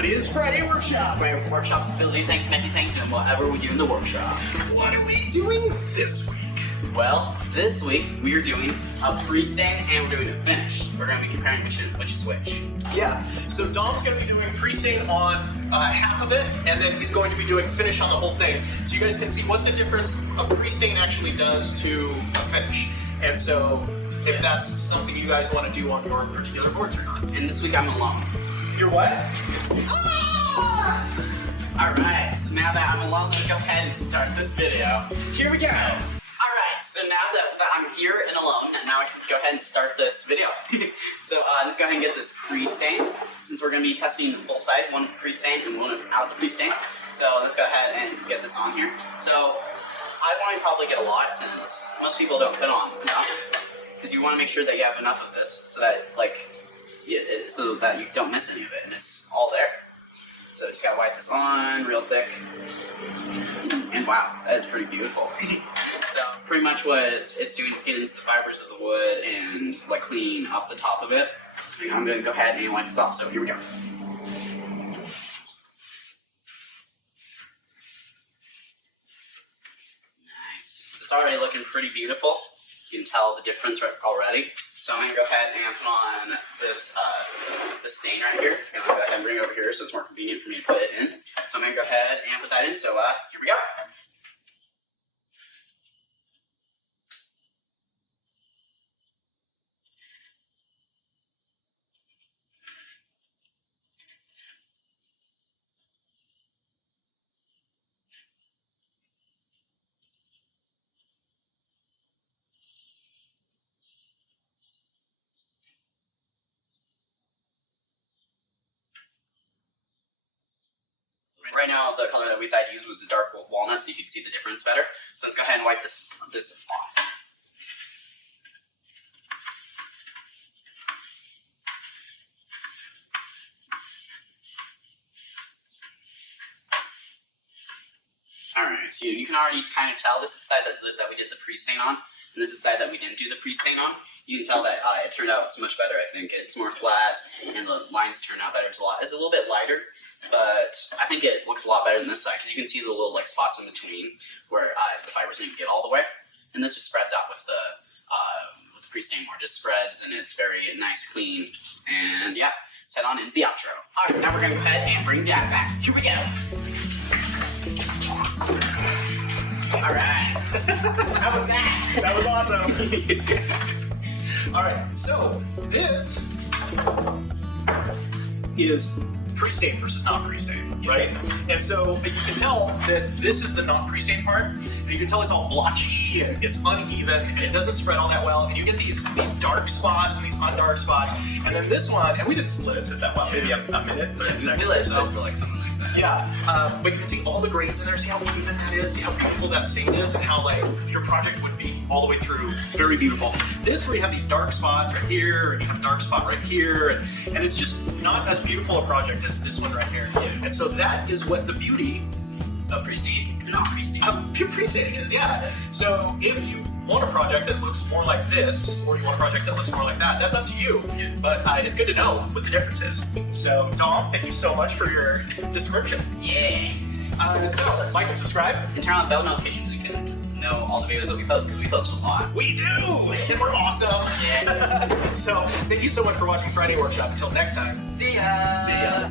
What is Friday Workshop? Friday Workshop's ability thanks, many thanks, and whatever we do in the workshop. What are we doing this week? Well, this week we are doing a prestain and we're doing a finish. We're going to be comparing which is which. Yeah, so Dom's going to be doing prestain on half of it, and then he's going to be doing finish on the whole thing. So you guys can see what the difference a prestain actually does to a finish. And so if that's something you guys want to do on your particular boards or not. And this week I'm alone. You're what? Alright, so now that I'm alone, let's go ahead and start this video. Here we go. Alright, so now that I'm here and alone, now I can go ahead and start this video. So let's go ahead and get this prestain, since we're going to be testing both sides, one with prestain and one without the prestain. So let's go ahead and get this on here. So I want to probably get a lot, since most people don't put on enough. Because you want to make sure that you have enough of this, so that so that you don't miss any of it, and it's all there. So just gotta wipe this on real thick, and wow, that is pretty beautiful. So pretty much what it's doing is getting into the fibers of the wood and like clean up the top of it. I'm gonna go ahead and wipe this off. So here we go. Nice. It's already looking pretty beautiful. You can tell the difference already. So I'm gonna go ahead and put on this this stain right here. I'm gonna go ahead and bring it over here so it's more convenient for me to put it in. So I'm gonna go ahead and put that in. So here we go. Right now, the color that we decided to use was a dark walnut, so you can see the difference better. So let's go ahead and wipe this off. Alright, so you can already kind of tell this is the side that we did the prestain on, and this is the side that we didn't do the prestain on. You can tell that it turned out much better, I think. It's more flat, and the lines turn out better. It's a little bit lighter, but I think it looks a lot better than this side, because you can see the little spots in between where the fibers didn't get all the way. And this just spreads out with the prestain more. Just spreads, and it's very nice, clean, and yeah. Let's head on into the outro. Alright, now we're going to go ahead and bring Dad back. Here we go! Alright. How was that? That was awesome. Alright, so this is prestain versus not prestain, right? And so you can tell that this is the not prestain part, and you can tell it's all blotchy and it's uneven and it doesn't spread all that well, and you get these dark spots and these undark spots. And then this one, and we didn't let it sit that well, maybe a minute, 30 seconds. We let it sit for like something like that. Yeah, but you can see all the grains in there, see how even that is, see how beautiful that stain is, and how your project would be all the way through very beautiful. This where you have these dark spots right here, and you have a dark spot right here, and it's just not as beautiful a project as this one right here. And so that is what the beauty of prestain, not prestain. Of pure prestaining is, yeah. So if you want a project that looks more like this, or you want a project that looks more like that, that's up to you. Yeah. But it's good to know what the difference is. So Dom, thank you so much for your description. Yeah. So like and subscribe. And turn on the bell notifications so you can know all the videos that we post, because we post a lot. We do! And we're awesome! Yeah. So thank you so much for watching Friday Workshop. Until next time. See ya! See ya.